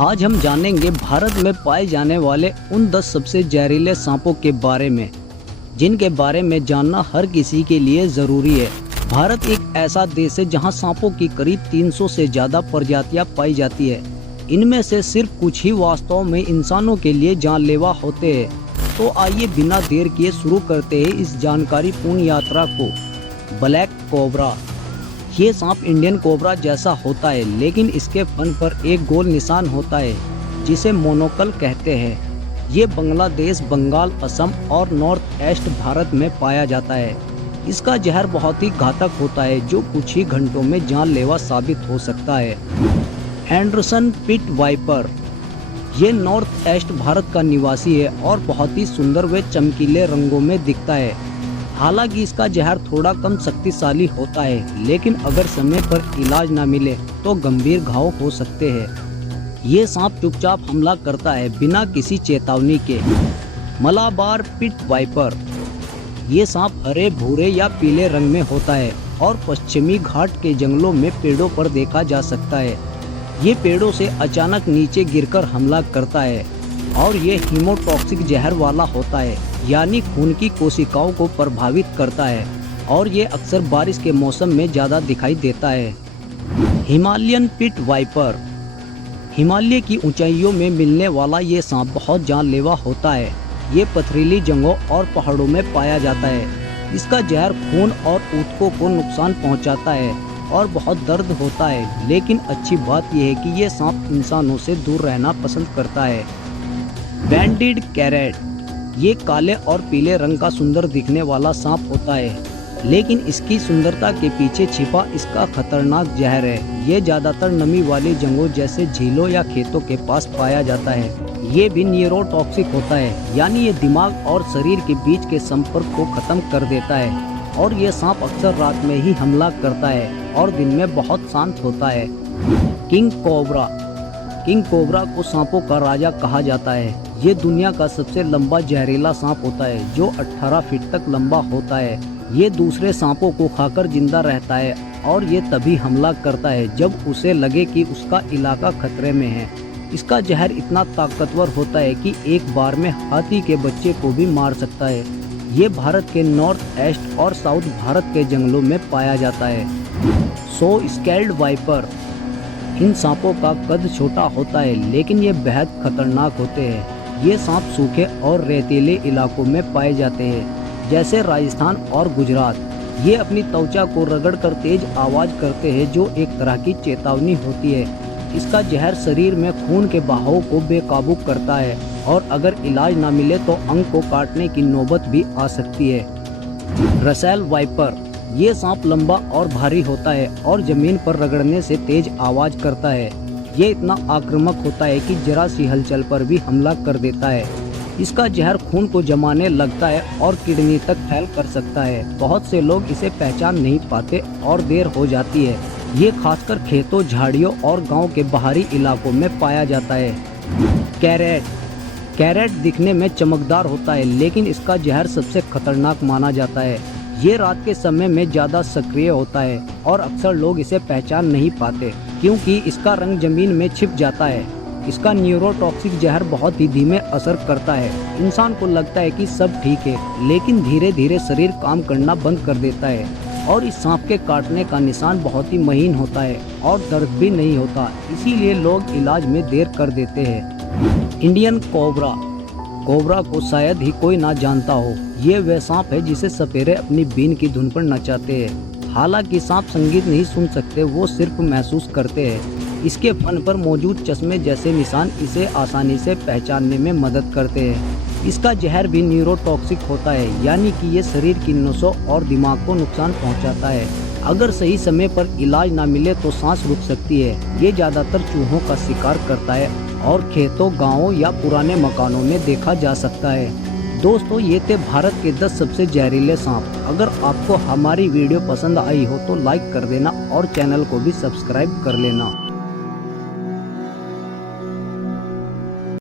आज हम जानेंगे भारत में पाए जाने वाले उन 10 सबसे जहरीले सांपों के बारे में, जिनके बारे में जानना हर किसी के लिए ज़रूरी है। भारत एक ऐसा देश है जहां सांपों की करीब 300 से ज़्यादा प्रजातियां पाई जाती है। इनमें से सिर्फ कुछ ही वास्तव में इंसानों के लिए जानलेवा होते हैं। तो आइए बिना देर किए शुरू करते हैं इस जानकारीपूर्ण यात्रा को। Black cobra. ये सांप इंडियन कोबरा जैसा होता है, लेकिन इसके फन पर एक गोल निशान होता है जिसे मोनोकल कहते हैं। ये बांग्लादेश, बंगाल, असम और नॉर्थ ईस्ट भारत में पाया जाता है। इसका जहर बहुत ही घातक होता है जो कुछ ही घंटों में जानलेवा साबित हो सकता है। Anderson pit viper. ये नॉर्थ ईस्ट भारत का निवासी है और बहुत ही सुंदर व चमकीले रंगों में दिखता है। हालांकि इसका जहर थोड़ा कम शक्तिशाली होता है, लेकिन अगर समय पर इलाज न मिले तो गंभीर घाव हो सकते हैं। ये सांप चुपचाप हमला करता है बिना किसी चेतावनी के। Malabar pit viper. ये सांप हरे, भूरे या पीले रंग में होता है और पश्चिमी घाट के जंगलों में पेड़ों पर देखा जा सकता है। ये पेड़ों से अचानक नीचे गिरकर हमला करता है और ये हीमोटॉक्सिक जहर वाला होता है, यानी खून की कोशिकाओं को प्रभावित करता है और ये अक्सर बारिश के मौसम में ज़्यादा दिखाई देता है। Himalayan pit viper. हिमालय की ऊंचाइयों में मिलने वाला ये सांप बहुत जानलेवा होता है। ये पथरीली जगहों और पहाड़ों में पाया जाता है। इसका जहर खून और ऊतकों को नुकसान पहुंचाता है और बहुत दर्द होता है, लेकिन अच्छी बात यह है कि ये सांप इंसानों से दूर रहना पसंद करता है। बैंडेड कैरेट। ये काले और पीले रंग का सुंदर दिखने वाला सांप होता है, लेकिन इसकी सुंदरता के पीछे छिपा इसका खतरनाक जहर है। ये ज्यादातर नमी वाली जगहों जैसे झीलों या खेतों के पास पाया जाता है। ये भी न्यूरोटॉक्सिक होता है, यानी ये दिमाग और शरीर के बीच के संपर्क को खत्म कर देता है और ये सांप अक्सर रात में ही हमला करता है और दिन में बहुत शांत होता है। King cobra. किंग कोबरा को सांपों का राजा कहा जाता है। ये दुनिया का सबसे लंबा जहरीला सांप होता है जो 18 फीट तक लंबा होता है। ये दूसरे सांपों को खाकर जिंदा रहता है और ये तभी हमला करता है जब उसे लगे कि उसका इलाका खतरे में है। इसका जहर इतना ताकतवर होता है कि एक बार में हाथी के बच्चे को भी मार सकता है। ये भारत के नॉर्थ ईस्ट और साउथ भारत के जंगलों में पाया जाता है। Scaled wiper. इन सांपों का कद छोटा होता है, लेकिन ये बेहद खतरनाक होते हैं। ये सांप सूखे और रेतीले इलाकों में पाए जाते हैं, जैसे राजस्थान और गुजरात। ये अपनी त्वचा को रगड़कर तेज आवाज करते हैं, जो एक तरह की चेतावनी होती है। इसका जहर शरीर में खून के बहाव को बेकाबू करता है और अगर इलाज ना मिले तो अंग को काटने की नौबत भी आ सकती है। Russell viper. ये सांप लंबा और भारी होता है और जमीन पर रगड़ने से तेज आवाज करता है। ये इतना आक्रामक होता है कि जरा सी हलचल पर भी हमला कर देता है। इसका जहर खून को जमाने लगता है और किडनी तक फैल कर सकता है। बहुत से लोग इसे पहचान नहीं पाते और देर हो जाती है। ये खासकर खेतों, झाड़ियों और गांव के बाहरी इलाकों में पाया जाता है। कैरेट। कैरेट दिखने में चमकदार होता है, लेकिन इसका जहर सबसे खतरनाक माना जाता है। ये रात के समय में ज़्यादा सक्रिय होता है और अक्सर लोग इसे पहचान नहीं पाते क्योंकि इसका रंग जमीन में छिप जाता है। इसका न्यूरोटॉक्सिक जहर बहुत ही धीमे असर करता है। इंसान को लगता है कि सब ठीक है, लेकिन धीरे धीरे शरीर काम करना बंद कर देता है और इस सांप के काटने का निशान बहुत ही महीन होता है और दर्द भी नहीं होता, इसीलिए लोग इलाज में देर कर देते हैं। Indian cobra. कोबरा को शायद ही कोई ना जानता हो। ये वह सांप है जिसे सपेरे अपनी बीन की धुन पर नचाते हैं। हालांकि सांप संगीत नहीं सुन सकते, वो सिर्फ महसूस करते हैं। इसके फन पर मौजूद चश्मे जैसे निशान इसे आसानी से पहचानने में मदद करते हैं। इसका जहर भी न्यूरोटॉक्सिक होता है, यानी कि ये शरीर की नसों और दिमाग को नुकसान पहुंचाता है। अगर सही समय पर इलाज ना मिले तो सांस रुक सकती है। ये ज्यादातर चूहों का शिकार करता है और खेतों, गांवों या पुराने मकानों में देखा जा सकता है। दोस्तों, ये थे भारत के 10 सबसे जहरीले सांप। अगर आपको हमारी वीडियो पसंद आई हो तो लाइक कर देना और चैनल को भी सब्सक्राइब कर लेना।